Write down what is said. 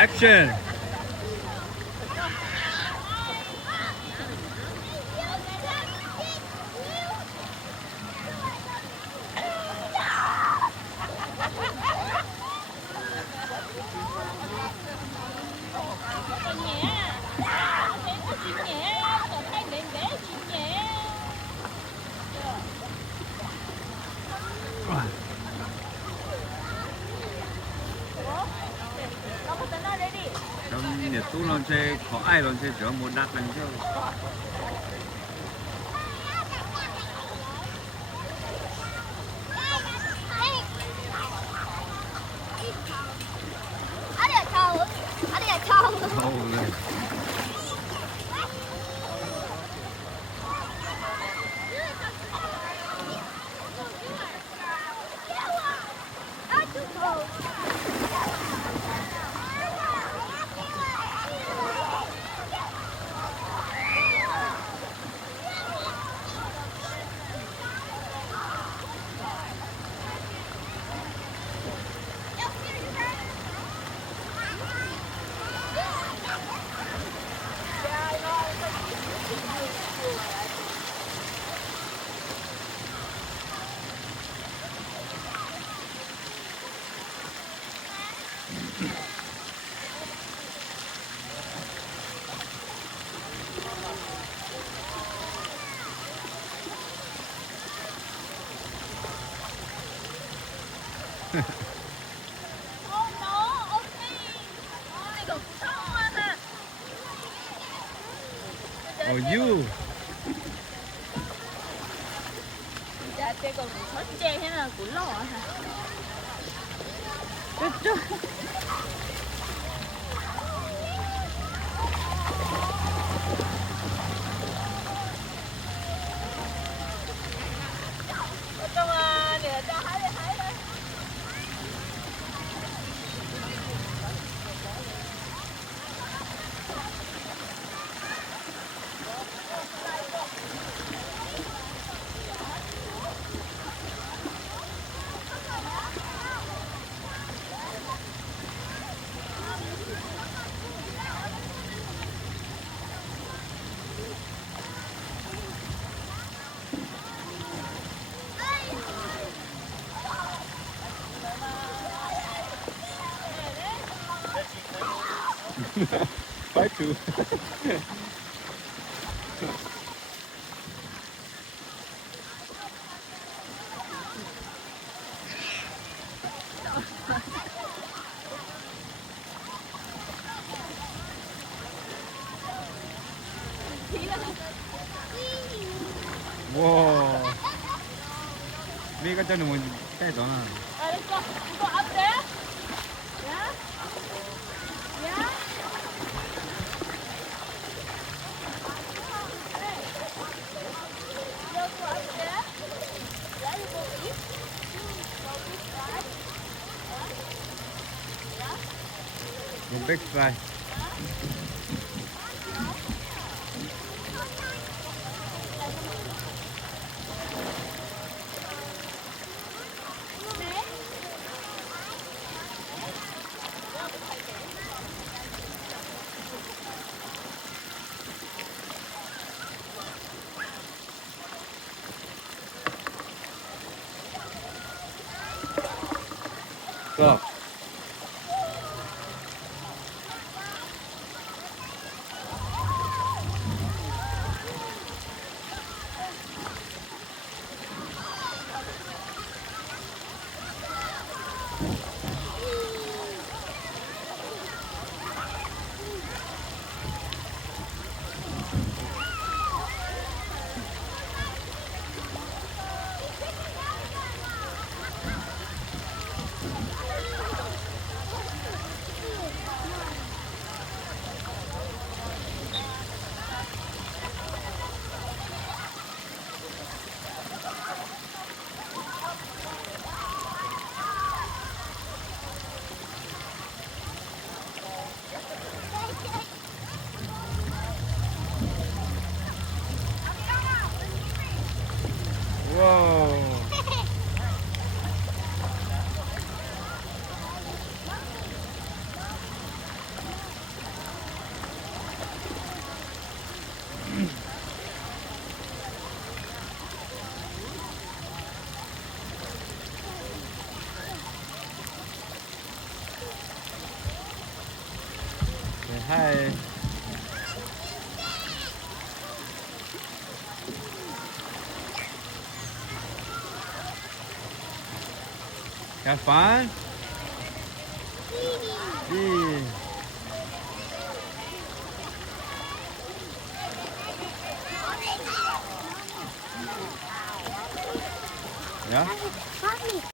액션. Trong Nhật Tú lên xe, có ai lên xe chở mua đắt lên chứ. Thôi rồi. Oh, you. 야, 내가 첫째 해나 올라와. 그쪽. 잠깐만, 내가 좀 하래. Fight to. Wow. Biết có cho mình cái đó à? 이거 앞에? 야? 야? 여기 앞에? 야, 이거 이? Một big fry. Stop. Hi. Have fun? Yeah. Yeah?